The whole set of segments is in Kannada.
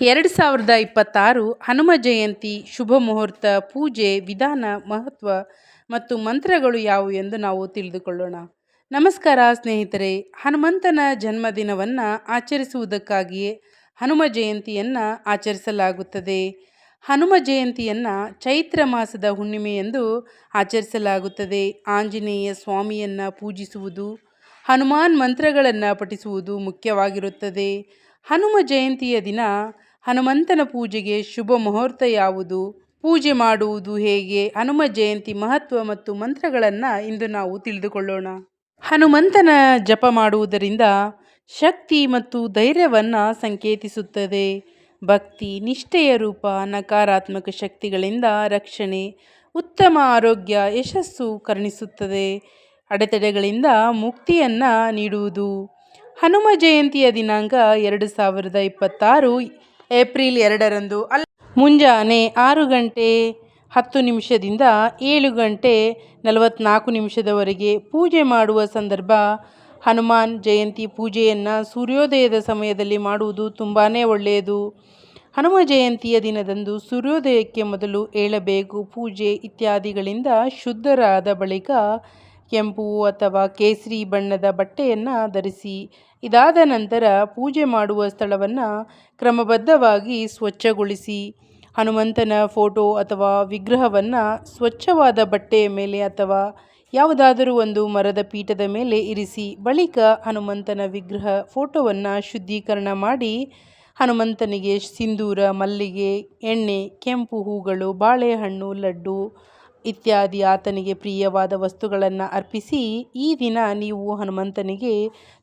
2026 ಹನುಮ ಜಯಂತಿ ಶುಭ ಮುಹೂರ್ತ, ಪೂಜೆ ವಿಧಾನ, ಮಹತ್ವ ಮತ್ತು ಮಂತ್ರಗಳು ಯಾವುವು ಎಂದು ನಾವು ತಿಳಿದುಕೊಳ್ಳೋಣ. ನಮಸ್ಕಾರ ಸ್ನೇಹಿತರೆ. ಹನುಮಂತನ ಜನ್ಮದಿನವನ್ನು ಆಚರಿಸುವುದಕ್ಕಾಗಿಯೇ ಹನುಮ ಜಯಂತಿಯನ್ನು ಆಚರಿಸಲಾಗುತ್ತದೆ. ಹನುಮ ಜಯಂತಿಯನ್ನು ಚೈತ್ರ ಮಾಸದ ಹುಣ್ಣಿಮೆಯಂದು ಆಚರಿಸಲಾಗುತ್ತದೆ. ಆಂಜನೇಯ ಸ್ವಾಮಿಯನ್ನು ಪೂಜಿಸುವುದು, ಹನುಮಾನ್ ಮಂತ್ರಗಳನ್ನು ಪಠಿಸುವುದು ಮುಖ್ಯವಾಗಿರುತ್ತದೆ. ಹನುಮ ಜಯಂತಿಯ ದಿನ ಹನುಮಂತನ ಪೂಜೆಗೆ ಶುಭ ಮುಹೂರ್ತ ಯಾವುದು, ಪೂಜೆ ಮಾಡುವುದು ಹೇಗೆ, ಹನುಮ ಜಯಂತಿ ಮಹತ್ವ ಮತ್ತು ಮಂತ್ರಗಳನ್ನು ಇಂದು ನಾವು ತಿಳಿದುಕೊಳ್ಳೋಣ. ಹನುಮಂತನ ಜಪ ಮಾಡುವುದರಿಂದ ಶಕ್ತಿ ಮತ್ತು ಧೈರ್ಯವನ್ನು ಸಂಕೇತಿಸುತ್ತದೆ. ಭಕ್ತಿ ನಿಷ್ಠೆಯ ರೂಪ, ನಕಾರಾತ್ಮಕ ಶಕ್ತಿಗಳಿಂದ ರಕ್ಷಣೆ, ಉತ್ತಮ ಆರೋಗ್ಯ, ಯಶಸ್ಸು ಕರುಣಿಸುತ್ತದೆ, ಅಡೆತಡೆಗಳಿಂದ ಮುಕ್ತಿಯನ್ನು ನೀಡುವುದು. ಹನುಮ ಜಯಂತಿಯ ದಿನಾಂಕ 2026 ಏಪ್ರಿಲ್ 2ರಂದು ಮುಂಜಾನೆ 6:10 7 ಗಂಟೆ 44 ಪೂಜೆ ಮಾಡುವ ಸಂದರ್ಭ. ಹನುಮಾನ್ ಜಯಂತಿ ಪೂಜೆಯನ್ನು ಸೂರ್ಯೋದಯದ ಸಮಯದಲ್ಲಿ ಮಾಡುವುದು ತುಂಬಾ ಒಳ್ಳೆಯದು. ಹನುಮ ಜಯಂತಿಯ ದಿನದಂದು ಸೂರ್ಯೋದಯಕ್ಕೆ ಮೊದಲು ಏಳಬೇಕು. ಪೂಜೆ ಇತ್ಯಾದಿಗಳಿಂದ ಶುದ್ಧರಾದ ಬಳಿಕ ಕೆಂಪು ಅಥವಾ ಕೇಸರಿ ಬಣ್ಣದ ಬಟ್ಟೆಯನ್ನು ಧರಿಸಿ. ಇದಾದ ನಂತರ ಪೂಜೆ ಮಾಡುವ ಸ್ಥಳವನ್ನು ಕ್ರಮಬದ್ಧವಾಗಿ ಸ್ವಚ್ಛಗೊಳಿಸಿ. ಹನುಮಂತನ ಫೋಟೋ ಅಥವಾ ವಿಗ್ರಹವನ್ನು ಸ್ವಚ್ಛವಾದ ಬಟ್ಟೆಯ ಮೇಲೆ ಅಥವಾ ಯಾವುದಾದರೂ ಒಂದು ಮರದ ಪೀಠದ ಮೇಲೆ ಇರಿಸಿ. ಬಳಿಕ ಹನುಮಂತನ ವಿಗ್ರಹ ಫೋಟೋವನ್ನು ಶುದ್ಧೀಕರಣ ಮಾಡಿ ಹನುಮಂತನಿಗೆ ಸಿಂಧೂರ, ಮಲ್ಲಿಗೆ, ಎಣ್ಣೆ, ಕೆಂಪು ಹೂಗಳು, ಬಾಳೆಹಣ್ಣು, ಲಡ್ಡು ಇತ್ಯಾದಿ ಆತನಿಗೆ ಪ್ರಿಯವಾದ ವಸ್ತುಗಳನ್ನು ಅರ್ಪಿಸಿ. ಈ ದಿನ ನೀವು ಹನುಮಂತನಿಗೆ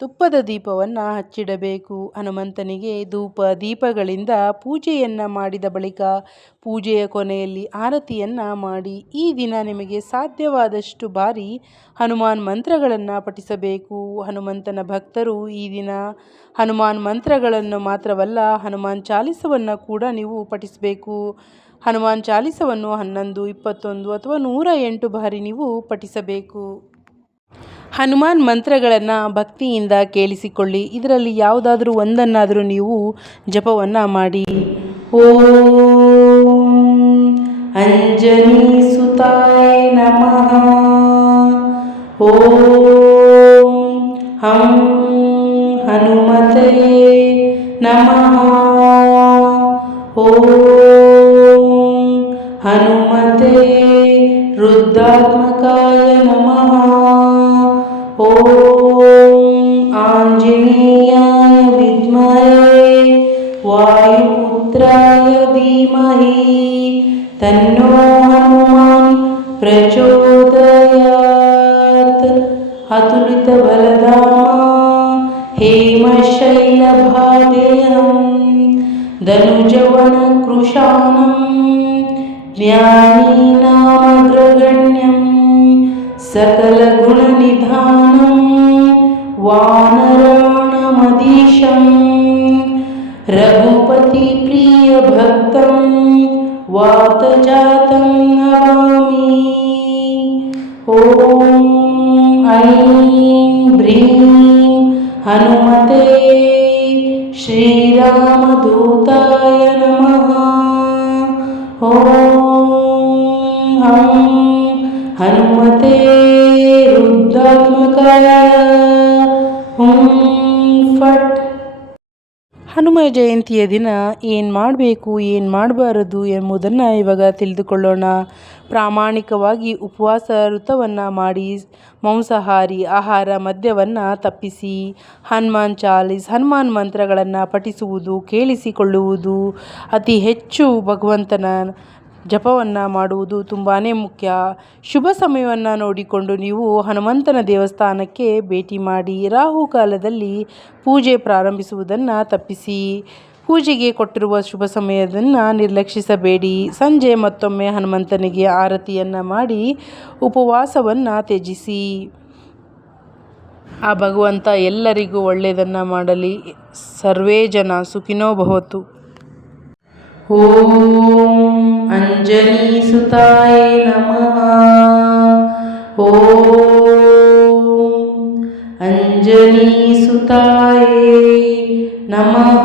ತುಪ್ಪದ ದೀಪವನ್ನು ಹಚ್ಚಿಡಬೇಕು. ಹನುಮಂತನಿಗೆ ಧೂಪ ದೀಪಗಳಿಂದ ಪೂಜೆಯನ್ನು ಮಾಡಿದ ಬಳಿಕ ಪೂಜೆಯ ಕೊನೆಯಲ್ಲಿ ಆರತಿಯನ್ನು ಮಾಡಿ. ಈ ದಿನ ನಿಮಗೆ ಸಾಧ್ಯವಾದಷ್ಟು ಬಾರಿ ಹನುಮಾನ್ ಮಂತ್ರಗಳನ್ನು ಪಠಿಸಬೇಕು. ಹನುಮಂತನ ಭಕ್ತರು ಈ ದಿನ ಹನುಮಾನ್ ಮಂತ್ರಗಳನ್ನು ಮಾತ್ರವಲ್ಲ, ಹನುಮಾನ್ ಚಾಲಿಸವನ್ನು ಕೂಡ ನೀವು ಪಠಿಸಬೇಕು. ಹನುಮಾನ್ ಚಾಲಿಸವನ್ನು 11, 21 ಅಥವಾ 108 ಬಾರಿ ನೀವು ಪಠಿಸಬೇಕು. ಹನುಮಾನ್ ಮಂತ್ರಗಳನ್ನು ಭಕ್ತಿಯಿಂದ ಕೇಳಿಸಿಕೊಳ್ಳಿ. ಇದರಲ್ಲಿ ಯಾವುದಾದ್ರೂ ಒಂದನ್ನಾದರೂ ನೀವು ಜಪವನ್ನು ಮಾಡಿ. ಓಂ ಅಂಜನಿ ಸುತಾಯ ನಮಃ. ಓಂ ಹಂ ಹನುಮತೆ ನಮಃ. ಓಂ ಹನುಮತೆ ರುದ್ರಾತ್ಮಕಾಯ ನಮಃ. ಓಂ ಆಂಜನೇಯಾಯ ವಿದ್ಮಹೇ ವಾಯುಪುತ್ರಾಯ ಧೀಮಹಿ ತನ್ನೋ ಹನುಮಾನ್ ಪ್ರಚೋದಯಾತ್. ಅತುಲಿತ ಬಲಧಾಮ ಹೇಮಶೈಲಭಾದೇಹಂ ಧನುಜವನ ಕೃಶಾನಂ ಜ್ಞಾನೀನಾಮಗ್ರಗಣ್ಯಂ ಸಕಲ ಗುಣನಿಧಾನಂ ವಾನರಾಣಮಧೀಶಂ ರಘುಪತಿ ಪ್ರಿಯ ಭಕ್ತಂ ವಾತಜಾತಂ ನಮಾಮಿ. ಓಂ ಐಂ ಭ್ರೀಂ ಹನುಮತೆ ಶ್ರೀರಾಮದೂತಾಯ ನಮಃ. ಓಂ ಹಂ ಹನುಮತೆ ರುದ್ರಾತ್ಮಕಾಯ ಹುಂ ಫಟ್. ಹನುಮ ಜಯಂತಿಯ ದಿನ ಏನು ಮಾಡಬೇಕು, ಏನು ಮಾಡಬಾರದು ಎಂಬುದನ್ನು ಇವಾಗ ತಿಳಿದುಕೊಳ್ಳೋಣ. ಪ್ರಾಮಾಣಿಕವಾಗಿ ಉಪವಾಸ ವ್ರತವನ್ನು ಮಾಡಿ ಮಾಂಸಾಹಾರಿ ಆಹಾರ ಮದ್ಯವನ್ನು ತಪ್ಪಿಸಿ. ಹನುಮಾನ್ ಚಾಲೀಸ್, ಹನುಮಾನ್ ಮಂತ್ರಗಳನ್ನು ಪಠಿಸುವುದು, ಕೇಳಿಸಿಕೊಳ್ಳುವುದು, ಅತಿ ಹೆಚ್ಚು ಭಗವಂತನ ಜಪವನ್ನು ಮಾಡುವುದು ತುಂಬಾ ಮುಖ್ಯ. ಶುಭ ಸಮಯವನ್ನು ನೋಡಿಕೊಂಡು ನೀವು ಹನುಮಂತನ ದೇವಸ್ಥಾನಕ್ಕೆ ಭೇಟಿ ಮಾಡಿ. ರಾಹುಕಾಲದಲ್ಲಿ ಪೂಜೆ ಪ್ರಾರಂಭಿಸುವುದನ್ನು ತಪ್ಪಿಸಿ. ಪೂಜೆಗೆ ಕೊಟ್ಟಿರುವ ಶುಭ ಸಮಯವನ್ನು ನಿರ್ಲಕ್ಷಿಸಬೇಡಿ. ಸಂಜೆ ಮತ್ತೊಮ್ಮೆ ಹನುಮಂತನಿಗೆ ಆರತಿಯನ್ನು ಮಾಡಿ ಉಪವಾಸವನ್ನು ತ್ಯಜಿಸಿ. ಆ ಭಗವಂತ ಎಲ್ಲರಿಗೂ ಒಳ್ಳೆಯದನ್ನು ಮಾಡಲಿ. ಸರ್ವೇ ಜನ ಸುಖಿನೋ ಭವಂತು. ಓಂ ಅಂಜನಿ ಸುತಾಯ ನಮಃ. ಓಂ ಅಂಜನಿ ಸುತಾಯ ನಮಃ.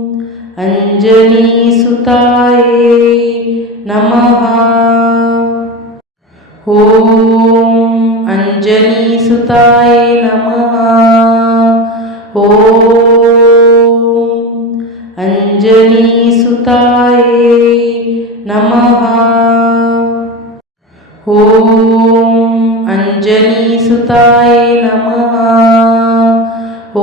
अंजनीसुताये नमः। ॐ अंजनीसुताय नमः। ॐ अंजनीसुताय नमः। ॐ अंजनीसुताय नमः। ॐ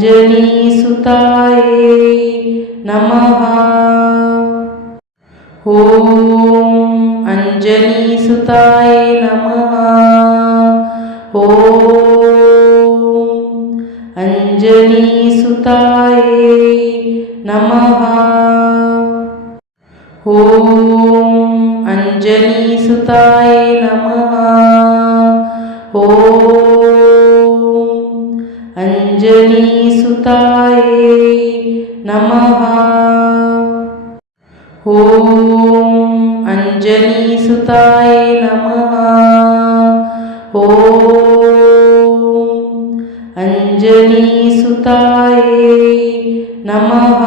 अंजनीसुताय नमः। ॐ अंजनीसुताय नमः। ॐ अंजनीसुताय नमः। ॐ अंजनीसुताय नमः। ॐ अंजनीसुताय नमः। ॐ अंजनीसुताय नमः। ॐ अंजनीसुताय नमः।